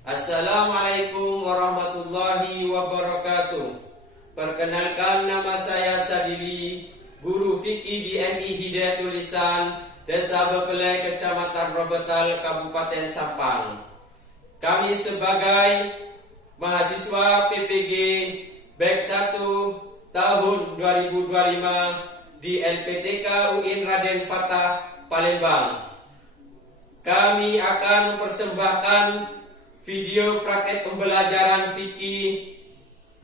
Assalamualaikum warahmatullahi wabarakatuh. Perkenalkan, nama saya Sadili, guru fikih di MI Hidayatul Lisan, Desa Bepelai, Kecamatan Robetal, Kabupaten Sampang. Kami sebagai mahasiswa PPG BEK 1 tahun 2025 di LPTK UIN Raden Fatah, Palembang. Kami akan mempersembahkan video praktek pembelajaran fikih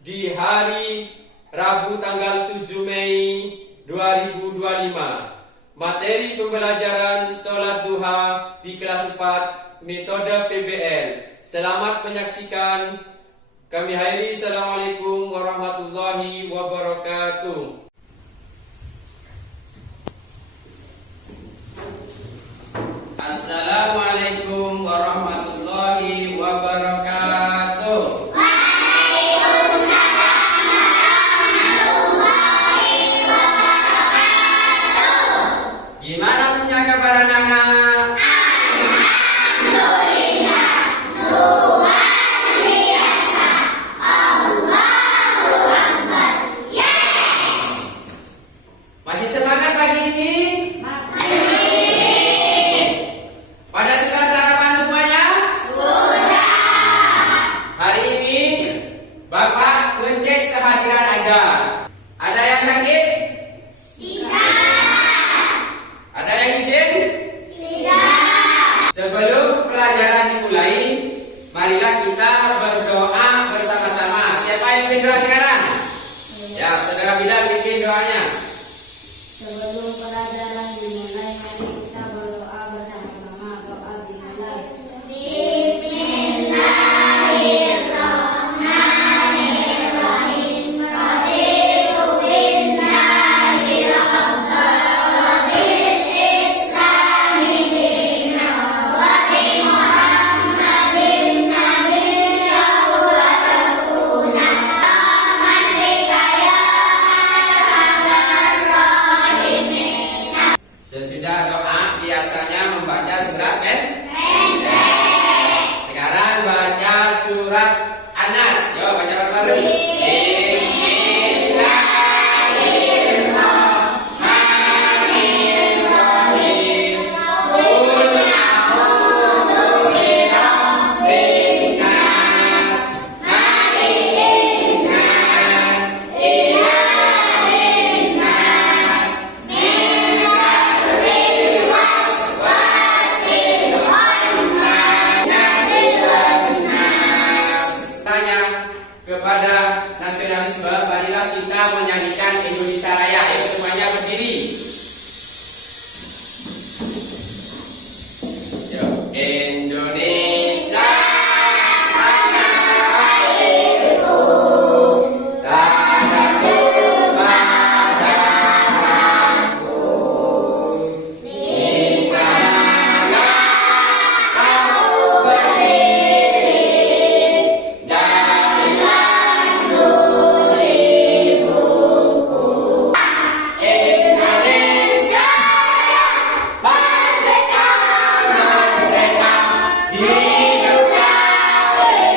di hari Rabu tanggal 7 Mei 2025. Materi pembelajaran sholat duha di kelas 4 metode PBL. Selamat menyaksikan. Kami akhiri. Assalamualaikum warahmatullahi wabarakatuh. Assalamualaikum warahmatullahi wabarakatuh. Waalaikumsalam warahmatullahi wabarakatuh. Gimana punya kabar anak-anak? Alhamdulillah, luar biasa. Allahu Akbar. Yes. Masih semangat pagi ini? Pada sudah sarapan semuanya? Sudah. Hari ini Bapak mengecek kehadiran Anda. Ada yang sakit? Tidak. Ada yang izin? Tidak. Sebelum pelajaran dimulai, marilah kita berdoa bersama-sama. Siapa yang pimpin doa sekarang? Ya, saudara Bilal pimpin doanya. Sebelum pelajaran dimulai, mari kita berdoa bersama-sama. Doa dimulai. Bismillahirrahmanirrahim. Raditu billahi rabban wa bil islami dinan wa bi Muhammadin nabiyyan wa rasulan. Rahmatika ya arhamar rahimin. Sesudah doa biasanya membaca surat Sekarang baca surat An-Nas. Yo, baca bareng-bareng. Bismillahirrahmanirrahim. Qul a'udzu birabbin nas, malikin nas, ilahin nas, min syarril waswasil khannas. Tanya kepada nasionalisme, marilah kita menyanyikan Indonesia Raya. Ayo semuanya berdiri. Yo, Indonesia tanah airku, tanahku padaku. Di sana aku berdiri, jalan ibuku. Indonesia merdeka, merdeka, hiduplah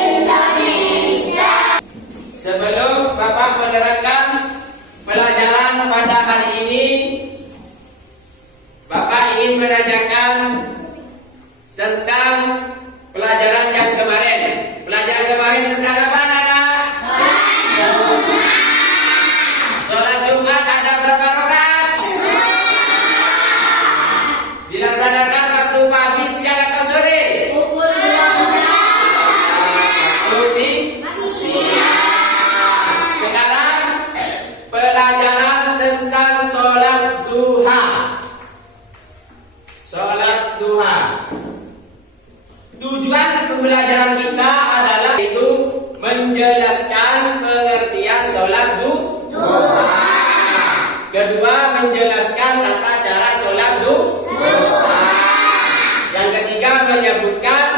Indonesia. Sebelum Bapak menerangkan pelajaran pada hari ini, Bapak ingin menanyakan tentang pelajaran yang kemarin. Pelajaran kemarin tentang apa, anak-anak? Sholat Jumat ada berapa rakaat? Dilaksanakan waktu pagi, siang atau sore? Pukul 12 siang. Sekarang pelajaran tentang sholat duha. Sholat duha. Tujuan pembelajaran kita adalah itu menjelaskan pengertian sholat duha. Kedua, menjelaskan tata cara sholat duha. Yang ketiga, menyebutkan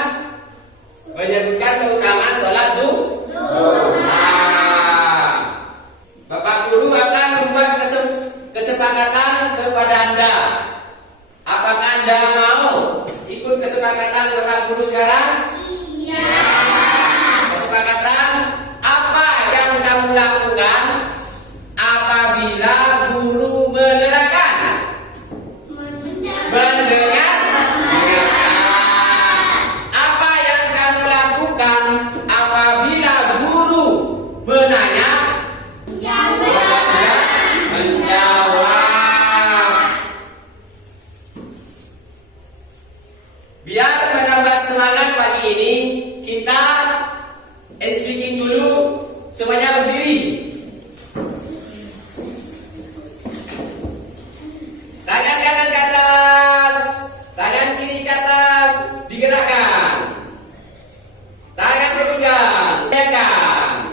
keutamaan sholat duha. Bapak guru akan membuat kesepakatan kepada Anda. Apakah Anda mau ikut kesepakatan Bapak guru sekarang? Iya. lakukan apabila guru menerangkan? Mendengar. Apa yang kamu lakukan apabila guru menanya? Menjawab. Biar menambah semangat pagi ini, kita speaking dulu. Semuanya berdiri. Tangan kanan ke atas, tangan kiri ke atas, digerakkan. Tangan berpegang, tegakkan.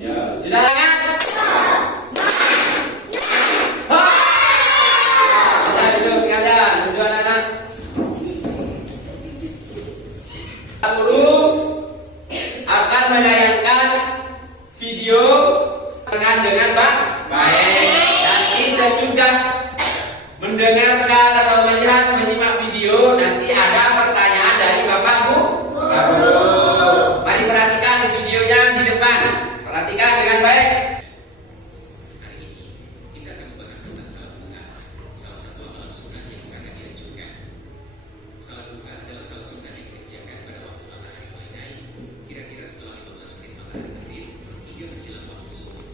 Ya, silakan. Sudah duduk sekalian, duduk anak-anak. Guru akan menayangkan video dengan baik. Nanti sesudah mendengarkan atau menyimak video, nanti ada pertanyaan dari Bapak Bu. Mari perhatikan videonya di depan. Perhatikan dengan baik. Hari ini kita akan membahas tentang salat duha, salah satu amalan sunnah yang sangat dianjurkan. Salat duha adalah salat sunnah yang dikerjakan pada waktu matahari mulai naik, kira-kira setelah 15 menit matahari terbit hingga menjelang waktu subuh.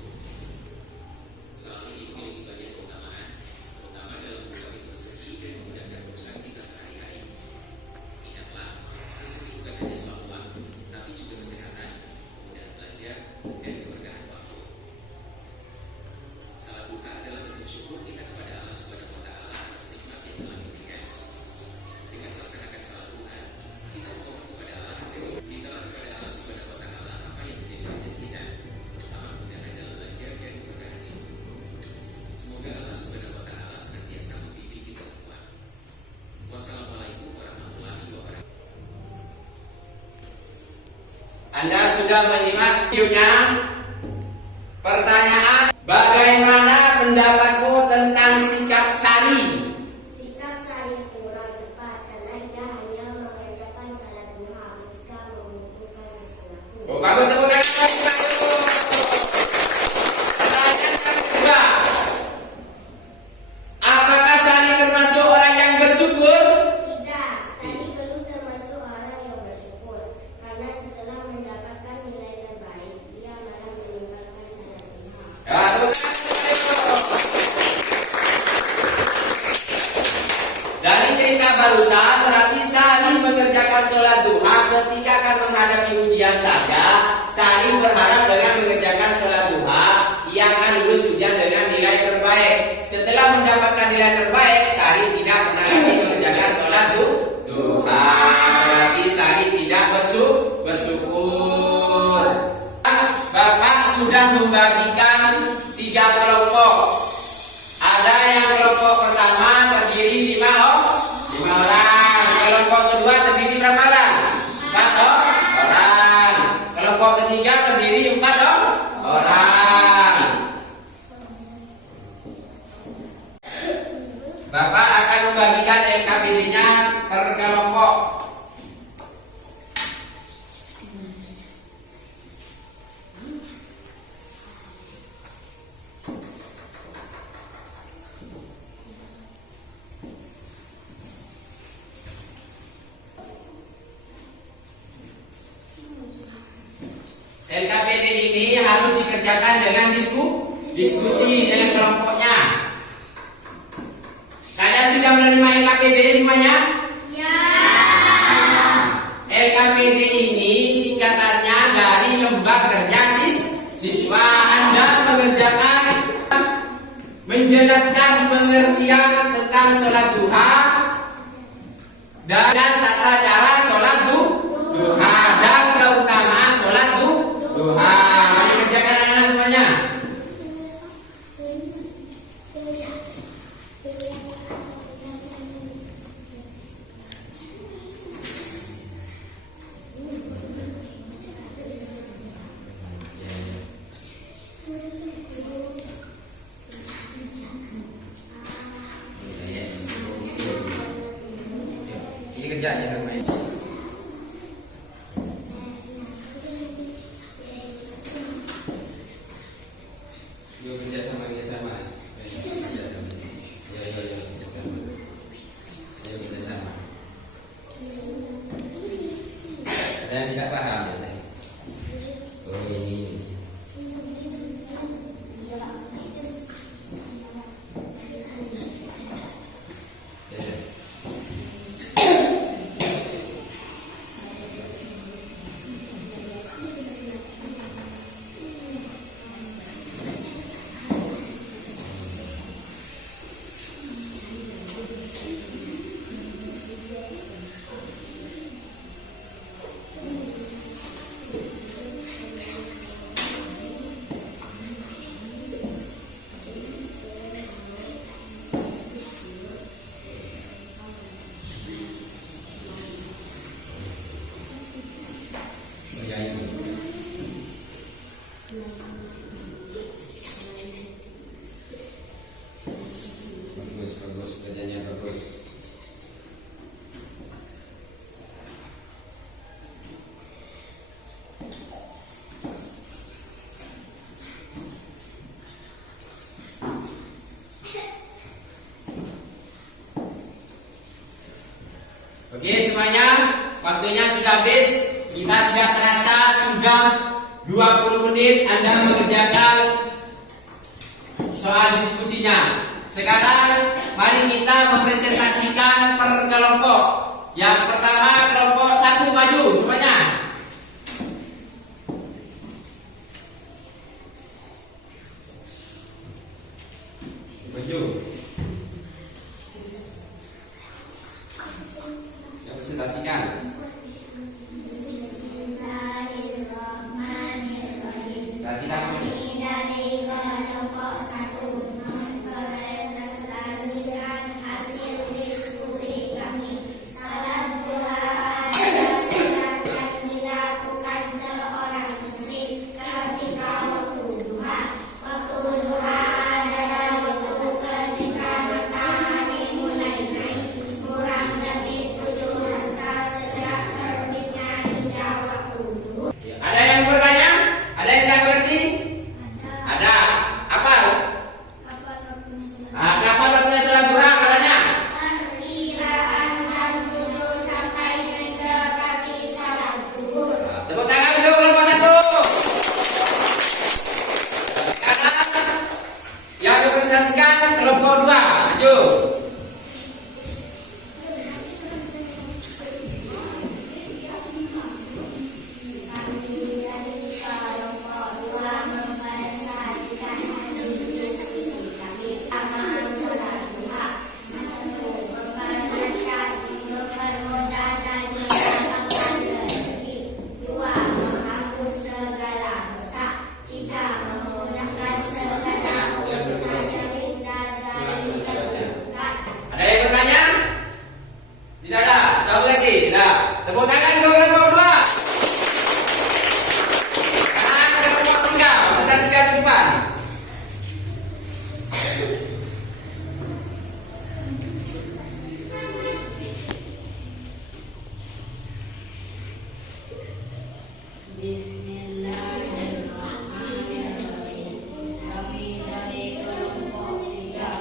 Salat ini memiliki banyak keutamaan, terutama dalam mengurangi rezeki dan memudahkan urusan kita sehari-hari. Ingatlah, rezeki bukan hanya suatu waktu, tapi juga kesehatan, kemudahan belajar, dan keberkahan waktu. Salat duha adalah bentuk syukur kita kepada Allah Subhanahu wa Ta'ala atas nikmat yang telah diberikan. Dengan melaksanakan salat duha, kita memohon kepada Allah agar mintalah kepada Allah Subhanahu wa Ta'ala apa yang menjadi hajat kita, terutama kemudahan dalam belajar dan keberkahan ilmu. Semoga Allah Subhanahu wa Ta'ala senantiasa membimbing kita semua. Wassalamualaikum warahmatullahi wabarakatuh. Anda sudah menyimak videonya. Pertanyaan, bagaimana pendapatmu tentang sikap Sari? Sikap Sari kurang tepat karena dia hanya mengerjakan salat duha ketika membutuhkan sesuatu. Oh, bagus, tepuk tangan. Pertanyaan yang kedua, apakah Sari termasuk orang yang bersyukur? Tidak, Sari belum termasuk orang yang bersyukur karena setelah mendapatkan nilai terbaik, ia malah meninggalkan salat duha. Ya, tepuk tangan. Dari cerita barusan, berarti Sari mengerjakan sholat duha ketika akan menghadapi ujian saja. Sari berharap dengan mengerjakan sholat duha, ia akan lulus ujian dengan nilai terbaik. Setelah mendapatkan nilai terbaik, Sari tidak pernah lagi mengerjakan sholat duha. Berarti Sari tidak bersyukur. Bapak sudah membagikan 3 kelompok. Ada yang kelompok pertama terdiri 5 orang. Kelompok kedua terdiri berapa orang? 4 orang. Kelompok ketiga terdiri 4 orang. Bapak akan membagikan LKPD-nya per kelompok. LKPD ini harus dikerjakan dengan diskusi dengan kelompoknya. Kalian sudah menerima LKPD semuanya? Ya. LKPD ini singkatannya dari lembar kerja siswa. Anda mengerjakan menjelaskan pengertian tentang sholat duha dan tata cara sholat duha dan keutamaan sholat duha. Mari kerjakan anak-anak semuanya. Ini kerjanya namanya. Ayo kita sama. Ada yang tidak paham biasanya? Oh ini. Bagus, kerjanya bagus. Oke semuanya, waktunya sudah habis. Kita tidak terasa sudah 20 menit Anda mengerjakan soal diskusinya. Sekarang mari kita mempresentasikan per kelompok. Yang pertama kelompok 1 maju semuanya. Maju. Yang presentasikan. Tadi langsung. Ada yang bertanya? Ada yang tidak mengerti? Ada. Apa? Kapan waktunya sholat duha katanya? Tepuk tangan untuk kelompok 1. Sekarang yang dipresentasikan kelompok 2. Maju. Ada yang bertanya? Tidak ada. Tidak lagi. Tidak. Tepuk tangan untuk kelompok 2. Sekarang kelompok 3. Kita siap di depan. Bismillahirrahmanirrahim. Kami dari kelompok 3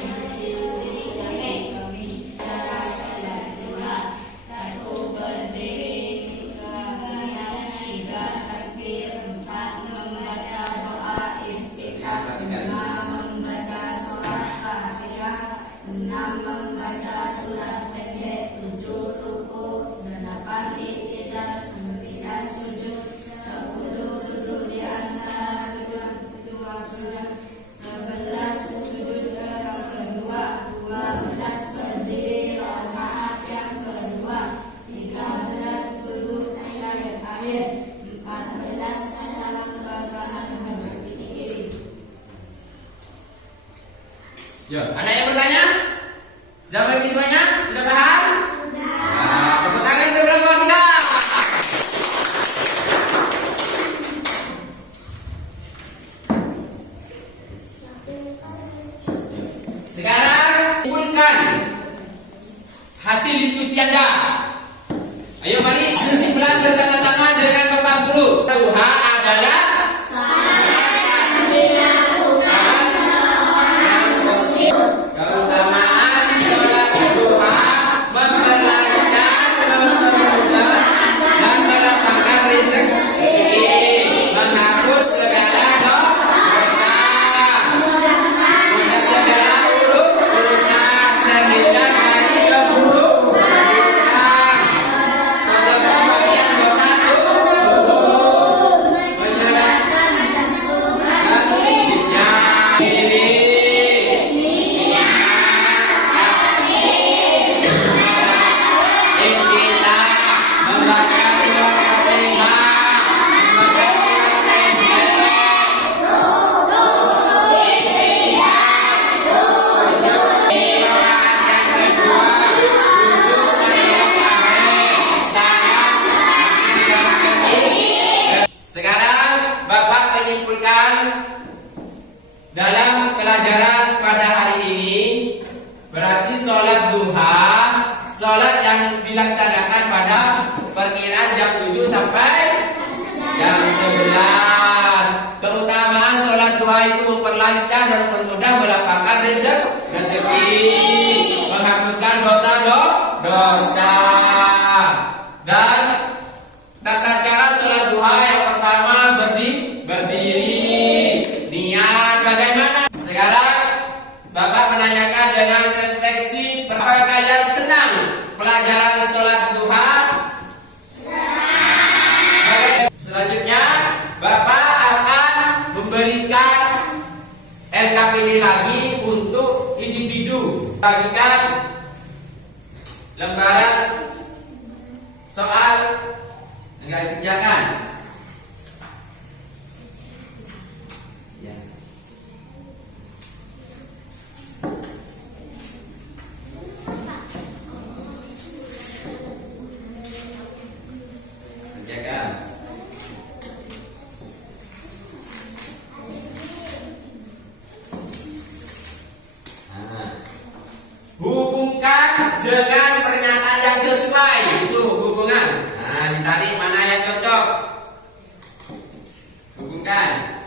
hasil diskusi kami cara sholat duha. 1 berdiri, 3 takbir, 4 membaca doa iftitah, 5 membaca surat Fatihah, 6 membaca surat pendek, 7 ruku, 8 iktidal, 9 sujud, 10 duduk di antara sujud, 2 sujud, 11 sujud gerak kedua, 12 berdiri rakaat yang kedua, 13 duduk ayat akhir, 14 salam kebahan berdiri. Ya, ada yang bertanya? Sudah mengerti semuanya? Sudah paham? Sudah. Tepuk tangan untuk kelompok 3. Sekarang kumpulkan hasil diskusi Anda. Ayo mari simpulan bersama-sama dengan Bapak Guru. Duha adalah keutamaan Berarti sholat duha, sholat yang dilaksanakan pada perkiraan jam 7 sampai jam 11. Keutamaan sholat duha itu memperlancar dan mempermudah melapangkan rezeki, menghapuskan dosa. Dan tata cara sholat duha yang pertama berdiri. Niat bagaimana? Sekarang Bapak menanyakan dengan refleksi, apakah kalian senang pelajaran sholat duha? Selanjutnya Bapak akan memberikan LKPD lagi untuk individu. Bagikan lembaran soal enggak dikerjakan. Ya. Kerjakan. Hubungkan dengan pernyataan yang sesuai. Itu hubungan. Nah, ditarik mana yang cocok. Hubungkan.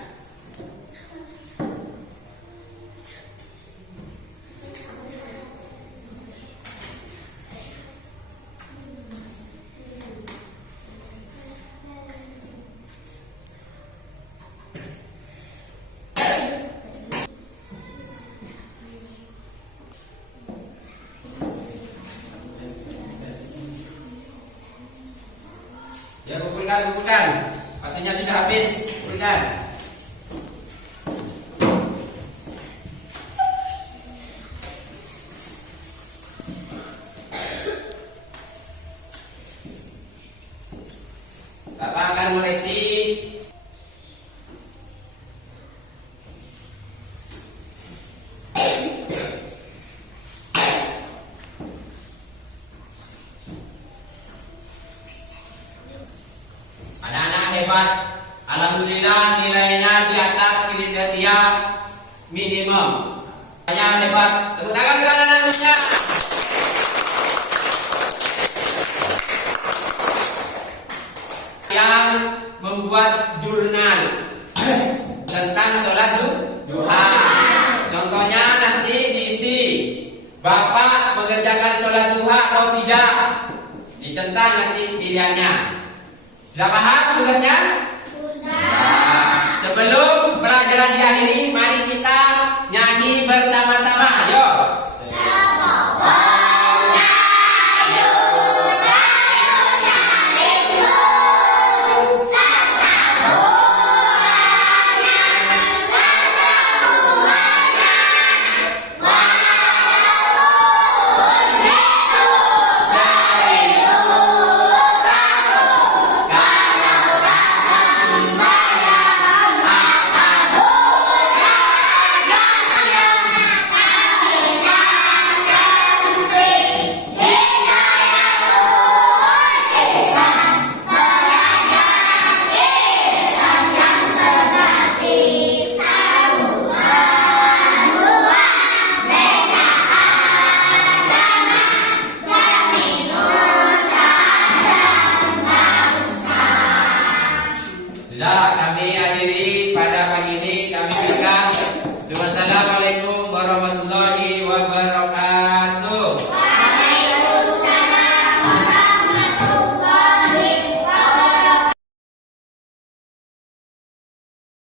Ya, kumpulkan. Waktunya sudah habis. Kumpulkan. Bapak akan mengoreksi. Anak-anak hebat, alhamdulillah nilainya di atas kriteria minimum. Hanya hebat, tepuk tangan untuk anak-anak semua. Yang membuat jurnal tentang sholat duha. Contohnya nanti diisi, Bapak mengerjakan sholat duha atau tidak, dicentang nanti pilihannya. Sudah paham tugasnya? Sudah. Sebelum pelajaran diakhiri, mari kita nyanyi bersama-sama. Ayo. Sudah, kami akhiri pada pagi ini. Kami bilang, wassalamualaikum warahmatullahi